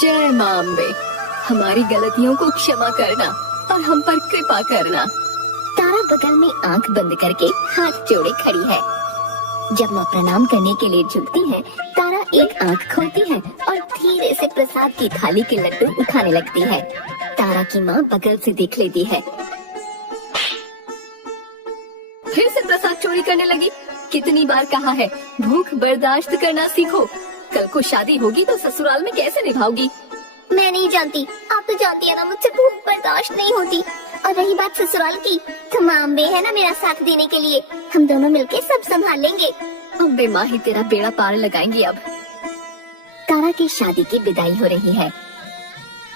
जय मां अम्बे, हमारी गलतियों को क्षमा करना और हम पर कृपा करना। तारा बगल में आंख बंद करके हाथ जोड़े खड़ी है। जब माँ प्रणाम करने के लिए झुकती है, तारा एक आंख खोलती है और धीरे से प्रसाद की थाली के लड्डू उठाने लगती है। तारा की माँ बगल से देख लेती है। फिर से प्रसाद चोरी करने लगी। कितनी बार कहा है, भूख बर्दाश्त करना सीखो। कल को शादी होगी तो ससुराल में कैसे निभाओगी? मैं नहीं जानती, आप तो जानती है ना, मुझसे भूख बर्दाश्त नहीं होती। और रही बात ससुराल की, तो माँ अम्बे है ना मेरा साथ देने के लिए। हम दोनों मिलके सब संभाल लेंगे। अम्बे माँ ही तेरा बेड़ा पार लगाएंगी। अब तारा की शादी की विदाई हो रही है।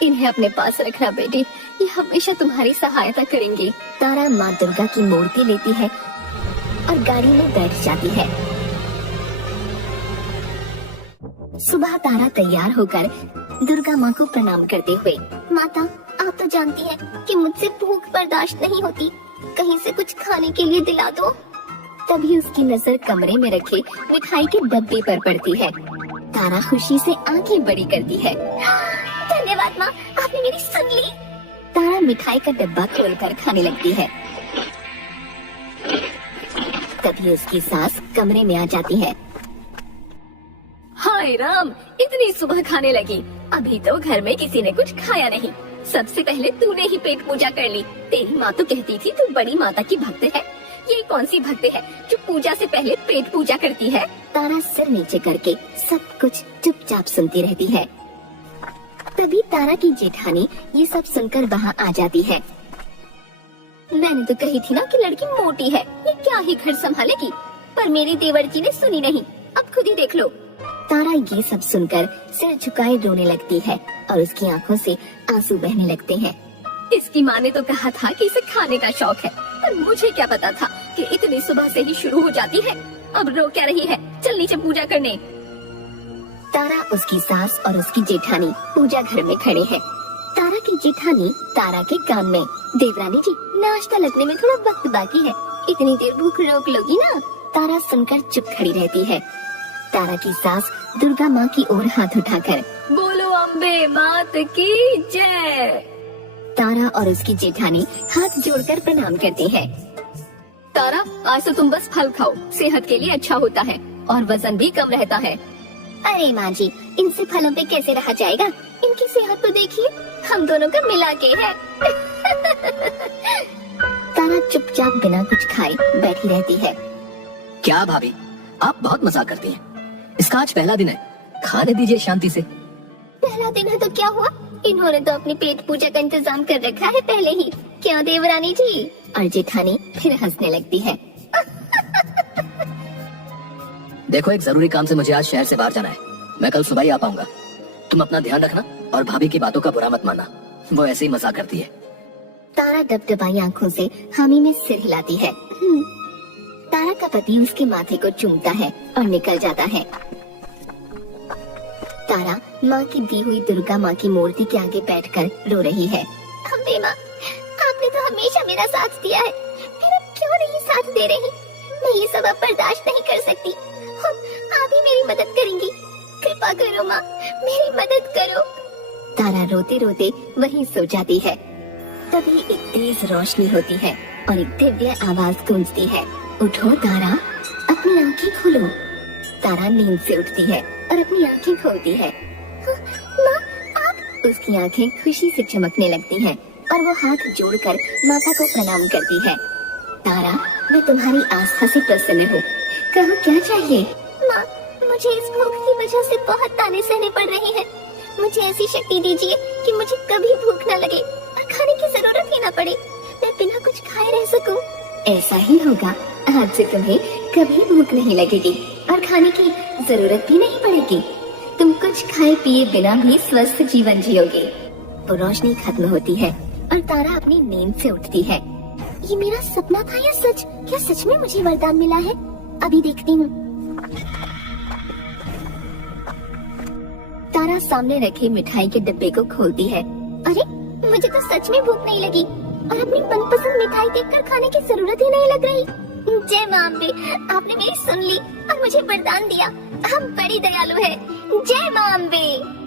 इन्हें अपने पास रखना बेटी, ये हमेशा तुम्हारी सहायता करेंगे। तारा माँ दुर्गा की मूर्ति लेती है और गाड़ी में बैठ जाती है। सुबह तारा तैयार होकर दुर्गा माँ को प्रणाम करते हुए, माता आप तो जानती है कि मुझसे भूख बर्दाश्त नहीं होती, कहीं से कुछ खाने के लिए दिला दो। तभी उसकी नजर कमरे में रखे मिठाई के डब्बे पर पड़ती है। तारा खुशी से आंखें बड़ी करती है। धन्यवाद माँ, आपने मेरी सुन ली। तारा मिठाई का डब्बा खोलकर खाने लगती है। तभी उसकी सास कमरे में आ जाती है। हाय राम, इतनी सुबह खाने लगी, अभी तो घर में किसी ने कुछ खाया नहीं। सबसे पहले तूने ही पेट पूजा कर ली। तेरी माँ तो कहती थी तू बड़ी माता की भक्त है। ये कौन सी भक्त है जो पूजा से पहले पेट पूजा करती है? तारा सिर नीचे करके सब कुछ चुपचाप सुनती रहती है। तभी तारा की जेठानी ये सब सुनकर वहाँ आ जाती है। मैंने तो कही थी ना कि लड़की मोटी है, ये क्या ही घर संभालेगी, पर मेरी देवर जी ने सुनी नहीं। अब खुद ही देख लो। तारा ये सब सुनकर सिर झुकाए रोने लगती है और उसकी आंखों से आंसू बहने लगते हैं। इसकी माँ ने तो कहा था कि इसे खाने का शौक है, पर मुझे क्या पता था कि इतनी सुबह से ही शुरू हो जाती है। अब रो क्या रही है, चल नीचे पूजा करने। तारा, उसकी सास और उसकी जेठानी पूजा घर में खड़े हैं। तारा की जेठानी तारा के कान में, देवरानी जी नाश्ता लगने में थोड़ा वक्त बाकी है, इतनी देर भूख रोक लोगी ना? तारा सुनकर चुप खड़ी रहती है। तारा की सास दुर्गा माँ की ओर हाथ उठाकर, बोलो अम्बे मात की जय। तारा और उसकी जेठानी हाथ जोड़कर प्रणाम करते हैं। तारा, आज तो तुम बस फल खाओ, सेहत के लिए अच्छा होता है और वजन भी कम रहता है। अरे माँ जी, इनसे फलों पे कैसे रहा जाएगा? इनकी सेहत तो देखिए, हम दोनों का मिला के है। तारा चुपचाप बिना कुछ खाए बैठी रहती है। क्या भाभी, आप बहुत मजाक करती हैं। इसका आज पहला दिन है, खाने दीजिए शांति से। पहला दिन है तो क्या हुआ? इन्होंने तो अपनी पेट पूजा का इंतजाम कर रखा है पहले ही। क्या देवरानी जी? और जेठानी फिर हंसने लगती है। देखो, एक जरूरी काम से मुझे आज शहर से बाहर जाना है। मैं कल सुबह ही आ पाऊंगा। तुम अपना ध्यान रखना और भाभी की बातों का बुरा मत मानना, वो ऐसे ही मजाक करती है। तारा डबडबाई आंखों से हामी में सिर हिलाती है। तारा का पति उसके माथे को चूमता है और निकल जाता है। तारा माँ की दी हुई दुर्गा माँ की मूर्ति के आगे बैठकर रो रही है। अम्बे माँ, आपने तो हमेशा मेरा साथ दिया है, मेरा क्यों नहीं साथ दे रही? मैं ये सब अब बर्दाश्त नहीं कर सकती। आप ही मेरी मदद करेंगी, कृपा करो माँ, मेरी मदद करो। तारा रोते रोते वहीं सो जाती है। तभी एक तेज रोशनी होती है और एक दिव्य आवाज गूंजती है, उठो तारा, अपनी आंखें खोलो। तारा नींद से उठती है और अपनी आंखें खोलती है। माँ, आप? उसकी आंखें खुशी से चमकने लगती हैं और वो हाथ जोड़कर माता को प्रणाम करती है। तारा, मैं तुम्हारी आस्था से प्रसन्न हूँ, कहो क्या चाहिए? माँ, मुझे इस भूख की वजह से बहुत ताने सहने पड़ रहे हैं। मुझे ऐसी शक्ति दीजिए कि मुझे कभी भूख न लगे और खाने की जरूरत ही न पड़े, मैं बिना कुछ खाए रह सकूं। ऐसा ही होगा, आज से तुम्हें कभी भूख नहीं लगेगी और खाने की जरूरत भी नहीं पड़ेगी। तुम कुछ खाए पिए बिना भी स्वस्थ जीवन जियोगे। वो रोशनी खत्म होती है और तारा अपनी नींद से उठती है। ये मेरा सपना था या सच? क्या सच में मुझे वरदान मिला है? अभी देखती हूँ। तारा सामने रखे मिठाई के डिब्बे को खोलती है। अरे, मुझे तो सच में भूख नहीं लगी और अपनी मनपसंद मिठाई देखकर खाने की जरूरत ही नहीं लग रही। जय माँ अम्बे, आपने मेरी सुन ली और मुझे वरदान दिया। हम बड़ी दयालु है। जय माँ अम्बे।